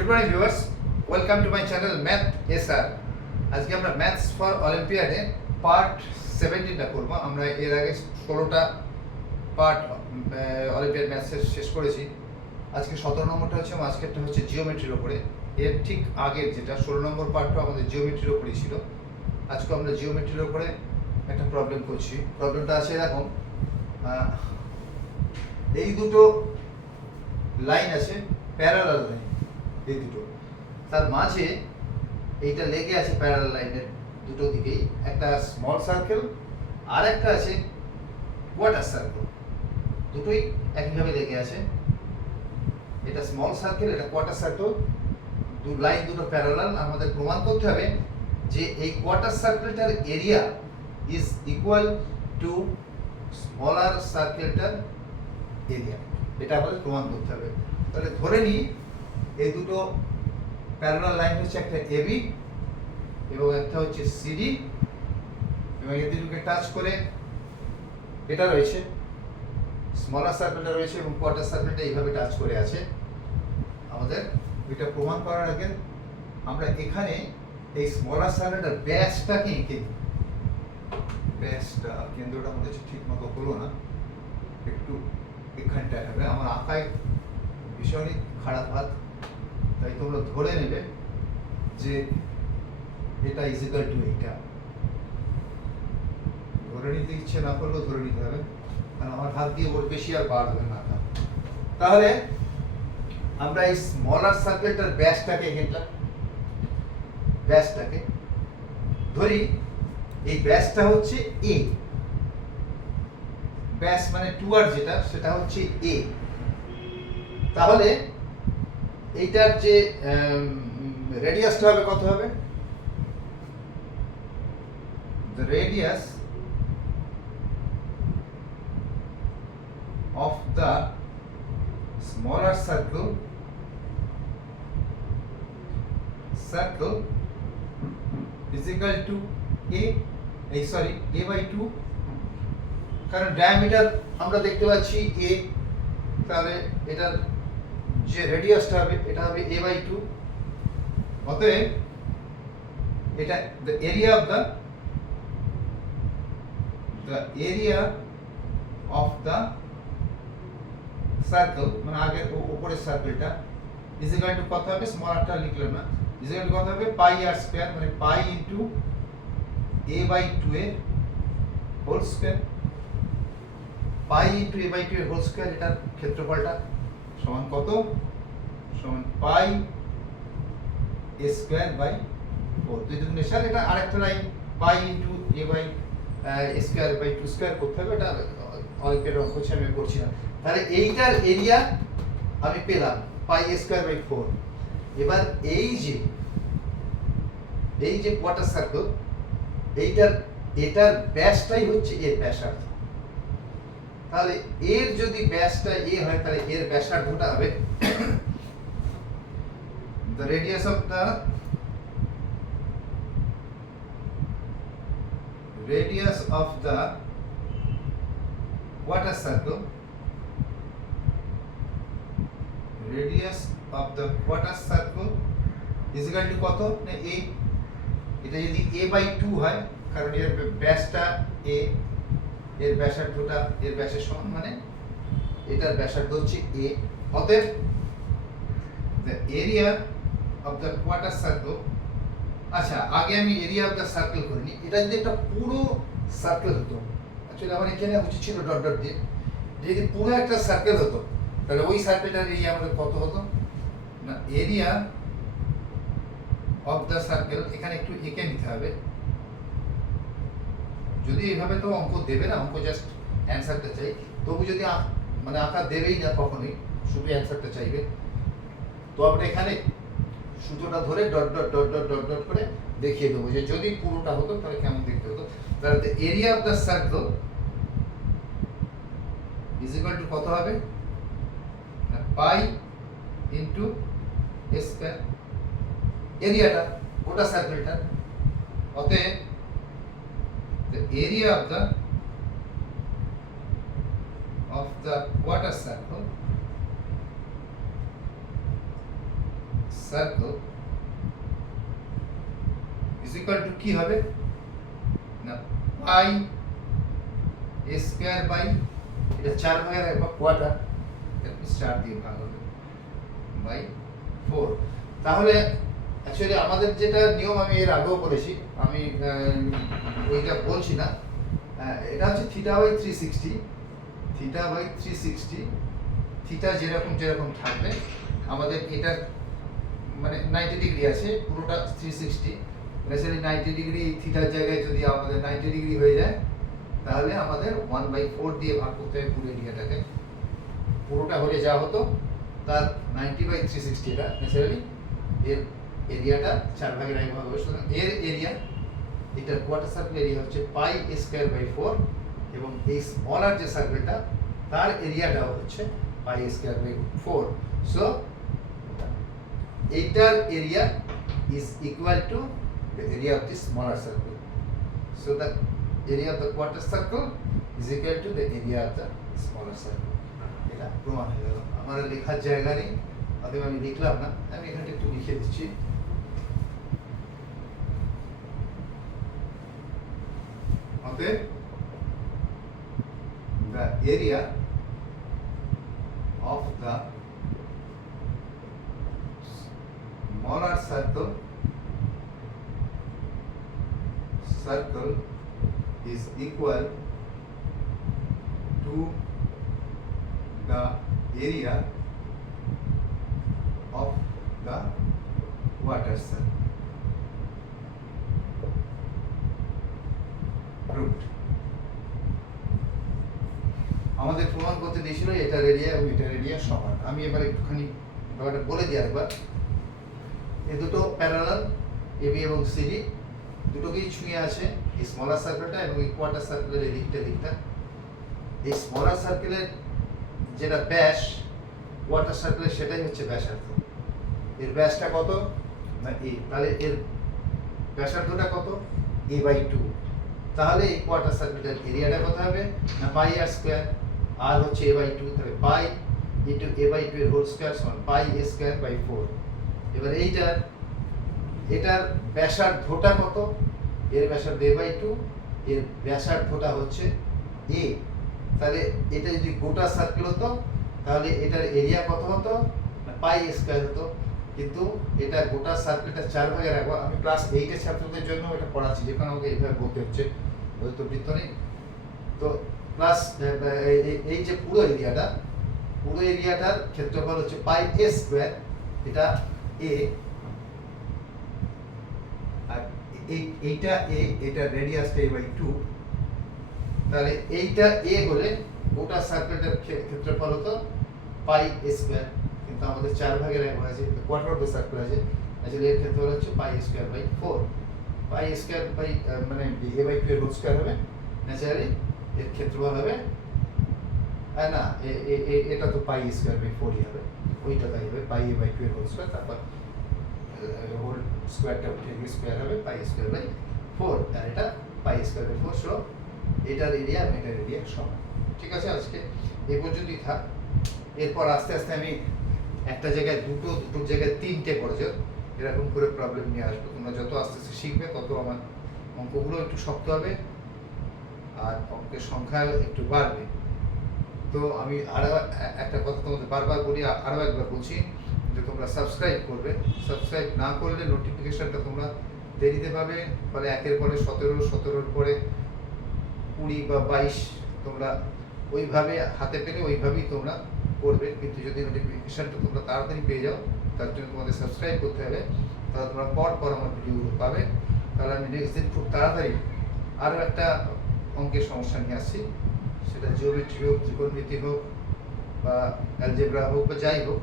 Good morning viewers, welcome to my channel math SR. আজকে আমরা maths for অলিম্পিয়াডে part 17টা করব। আমরা এর আগে 16টা পার্ট অলিম্পিয়াড ম্যাথসের শেষ করেছি। আজকে 17 নম্বরটা হচ্ছে, আজকেরটা হচ্ছে জিওমেট্রির ওপরে। এর ঠিক আগের যেটা 16 নম্বর পার্টটা আমাদের জিওমেট্রির ওপরেই ছিল। আজকে আমরা জিওমেট্রির ওপরে একটা প্রবলেম করছি। প্রবলেমটা আছে এরকম, এই দুটো লাইন আছে, প্যারালাল লাইন, এই দুটো, তার মাঝে এইটা লেগে আছে প্যারালাল লাইনের দুটো দিকেই একটা স্মল সার্কেল আর একটা আছে কোয়ার্টার সার্কেল। দুটোই একইভাবে লেগে আছে। এটা স্মল সার্কেল, এটা কোয়ার্টার সার্কেল, লাইন দুটো প্যারালাল। আমাদের প্রমাণ করতে হবে যে এই কোয়ার্টার সার্কেলটার area is equal to smaller সার্কেলটার এরিয়া। এটা আমাদের প্রমাণ করতে হবে। তাহলে ধরে নিই এই দুটো প্যারালাল লাইন হচ্ছে একটা এবি এবং একটা হচ্ছে সিডি, এবং এই দুটোকে টাচ করে এটা রয়েছে, স্মলার সার্কেলটা রয়েছে এবং কোয়ার্টার সার্কেলটা এইভাবে টাচ করে আছে। আমাদের এটা প্রমাণ করার আগে আমরা এখানে এই স্মলার সার্কেলটার ব্যাসটাকে এঁকে দিই। ব্যাসটা কেন্দ্রটা মনে হচ্ছে ঠিক মতো হলো না, একটু এখানটায় হবে। আমার আঁকায় ভীষণই খারাপ হাত, তাই তোমরা ধরে নেবে যে এটা ইজ ইকুয়াল টু এইটা। ধরে নিতে ইচ্ছে না করলেও ধরে নিতে হবে, কারণ আমার হাত দিয়ে ওর বেশি আর বার হবে না। তাহলে আমরা এই স্মলার সার্কেলটার ব্যাসটাকে এঁকেলাম। ব্যাসটাকে ধরি, এই ব্যাসটা হচ্ছে এ। ব্যাস মানে টুয়ার্ড যেটা, সেটা হচ্ছে এ। তাহলে এইটার যে রেডিয়াসটা হবে কত হবে? The radius of the smaller circle is equal to a by 2, কারণ ডায়ামিটার আমরা দেখতে পাচ্ছি a, তাহলে এটার যে রেডিয়াসটা হবে এটা হবে a by 2। অতএব এটা the area of the circle, মানে আগের উপরের সার্কেলটা, ইজ ইকুয়াল টু কত হবে? স্মলারটা লিখলাম না, ইজ ইকুয়াল টু কত হবে? পাই আর স্কয়ার, মানে পাই ইনটু a by 2 এর whole square. Pi into a by 2 এর হোল স্কয়ার, এটার ক্ষেত্রফলটা সমান কত? সমান পাই a স্কয়ার বাই 4। দুই দুগুণে 4। এটা আরেকটা line pi into a by square by 2 square করতে হবে। এটা অল্পের অঙ্ক হচ্ছে, আমি করছি না। তাহলে এইটার এরিয়া আমি পেলাম পাই a স্কয়ার বাই 4। এবার এই যে কোয়ার্টার সার্কেল, এটার ব্যাসটাই হচ্ছে এর ব্যাসার্ধ। তাহলে এর যদি ব্যাসটা এ হয়, তাহলে এর ব্যাসার্ধটা হবে the radius of the quarter circle, is equal to কত? না a। এটা যদি a by 2 হয়, কারণ এর ব্যাসটা a, এর ব্যাসার্ধটা এর ব্যাসের সমান, মানে এটার ব্যাসার্ধ হচ্ছে a। অতএব the area of the quarter circle, আচ্ছা আগে আমি এরিয়া অফ দ্য সার্কেল করিনি। এটা যদি একটা পুরো সার্কেল হতো, অ্যাকচুয়ালি আমার এখানে উচিত ছিল ডট ডট দিয়ে, যদি পুরো একটা সার্কেল হতো, তাহলে ওই সার্কেলটার এরিয়া আমাদের কত হতো? না এরিয়া অফ দ্য সার্কেল, এখানে একটু এঁকে নিতে হবে। যদি এইভাবে তো অঙ্ক দেবে না, অঙ্ক জাস্ট অ্যান্সারটা চাই। তবু যদি মানে আঁকা দেবেই না কখনোই, শুধু অ্যান্সারটা চাইবে, তো আমরা এখানে সুতোটা ধরে dot dot dot dot dot dot করে দেখিয়ে দেবো যে যদি পুরোটা হতো তাহলে কেমন দেখতে হতো। তাহলে area of the circle is equal two কত হবে? পাই ইনটু a স্কয়ার, এরিয়াটা গোটা সার্কেলটা। অতএব the area of the quarter circle circle is equal two কি হবে না পাই এ স্কয়ার বাই এটা 4 ভাগের এক ভাগ কোয়ার্টার, এটা 4 দিয়ে ভাগ হবে বাই 4। তাহলে অ্যাকচুয়ালি আমাদের যেটা নিয়ম আমি এর আগেও বলেছি, আমি ওইটা বলছি না, এটা হচ্ছে theta by 360, theta by 360, theta যেরকম যেরকম থাকবে আমাদের এটা মানে 90 ডিগ্রি আছে, পুরোটা 360, বেসিক্যালি 90 ডিগ্রি থিটার জায়গায় যদি আমাদের 90 ডিগ্রি হয়ে যায় তাহলে আমাদের 1/4 দিয়ে ভাগ করতে হবে পুরো এরিয়াটাকে। পুরোটা হলে যা হতো তার 90/360, এটা ন্যাচারালি এর এরিয়াটা 4 ভাগের 1 ভাগ হবে। সুতরাং এর এরিয়া, এটার কোয়ার্টার সার্কেল এরিয়া হচ্ছে পাই স্কয়ার বাই 4, এবং এই স্মলার যে সার্কেলটা তার এরিয়াটাও হচ্ছে পাই স্কয়ার বাই 4। সো এইটার area is equal to the area of the smaller circle. So the area of the quarter circle is equal to the area of the smaller circle. এটা প্রমাণ হয়ে গেল। আমার লেখার জায়গা নেই, অতএব আমি লিখলাম না, আমি এখানে একটু লিখে দিচ্ছি। অতএব the area of the smaller circle is equal to the area of the quarter circle. Proved. আমাদের প্রমাণ করতে দিয়েছিল এটার এরিয়া এবং এটার এরিয়া সমান। আমি এবার একটুখানি ব্যাপারটা বলে দিই আরেকবার। এই দুটো প্যারালাল, এবি এবং সিডি দুটোকেই ছুঁয়ে আছে এই স্মলার সার্কেলটা এবং এই কোয়ার্টার সার্কেলের এই দিকটা। এই স্মলার সার্কেলের যেটা ব্যাস, কোয়ার্টার সার্কেলের সেটাই হচ্ছে ব্যাসার্ধ। এর ব্যাসটা কত না এ, তাহলে এর ব্যাসার্ধটা কত a/2। তাহলে এই কোয়ার্টার সার্কেলের এরিয়াটা কত হবে না পাই আর স্কয়ার, আর হচ্ছে a/2, তাহলে পাই ইনটু a/2 এর হোল স্কয়ার সমান পাই a স্কয়ার বাই 4। এবার এটার ব্যাসার্ধটা কত, এর ব্যাসার্ধ a/2, এর ব্যাসার্ধটা হচ্ছে a। তাহলে এটা যদি গোটা সার্কেল হতো তাহলে এটার এরিয়া কত হতো না পাই স্কয়ার হতো, কিন্তু এটা গোটা সার্কেলটা 4 ভাগে রাখবো। আমি ক্লাস 8 এর ছাত্রদের জন্য এটা পড়াচ্ছি, যেখানে আমাকে এইভাবে বলতে হচ্ছে, ওই তো বৃত্ত নেই তো। প্লাস এই যে পুরো এরিয়াটার ক্ষেত্রফল হচ্ছে পাই a স্কয়ার, এটা a, আর এইটা a, এটা রেডিয়াসটা a/2। তাহলে এইটা a হলে গোটা সার্কেলটার ক্ষেত্রফল হতো পাই a স্কয়ার, কিন্তু আমাদের 4 ভাগের 1 আছে, কোয়ার্টার অফ দ্য সার্কেল আছে, আসলে এর ক্ষেত্রফল হচ্ছে pi square by 4। Pi square by মানে a/2 এর হোল স্কয়ার হবে, ন্যাচারালি এর ক্ষেত্রফল হবে না এটা তো পাই স্কয়ার বাই 4ই হবে, ওইটা তাই হবে পাই a/2 এর হোল স্কয়ার, তারপর হোল স্কয়ারটা উঠে গিয়ে স্কয়ার হবে পাই স্কয়ার বাই 4, আর এটা পাই স্কয়ার বাই 4। সো এটার এরিয়া আর এটার এরিয়া সমান। ঠিক আছে, আজকে এই পর্যন্তই থাক। এরপর আস্তে আস্তে আমি একটা জায়গায় দুটো জায়গায় 3টে করে যাও এরকম করে প্রবলেম নিয়ে আসবো। তোমরা যত আস্তে আস্তে শিখবে তত আমার অঙ্কগুলো একটু শক্ত হবে আর অঙ্কের সংখ্যা একটু বাড়বে। তো আমি আরো একটা কথা তোমাদের বারবার বলি, আরো একবার বলছি যে তোমরা সাবস্ক্রাইব করবে। সাবস্ক্রাইব না করলে নোটিফিকেশনটা তোমরা দেরিতে পাবে, ফলে একের পরে 17-17-র পরে 20 বা 22 তোমরা ওইভাবে হাতে পেলে ওইভাবেই তোমরা করবে। কিন্তু যদি নোটিফিকেশনটা তোমরা তাড়াতাড়ি পেয়ে যাও, তার জন্য তোমাদের সাবস্ক্রাইব করতে হবে, তাহলে তোমরা পর আমার ভিডিওগুলো পাবে। তাহলে আমি নেক্সট দিন খুব তাড়াতাড়ি আরও একটা অঙ্কের সমস্যা নিয়ে আসছি, সেটা জিওমেট্রি হোক, ত্রিকোণমিতি হোক বা অ্যালজেব্রা হোক বা যাই হোক,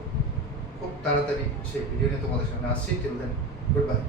খুব তাড়াতাড়ি সেই ভিডিও নিয়ে তোমাদের সামনে আসছি। Till then, good by.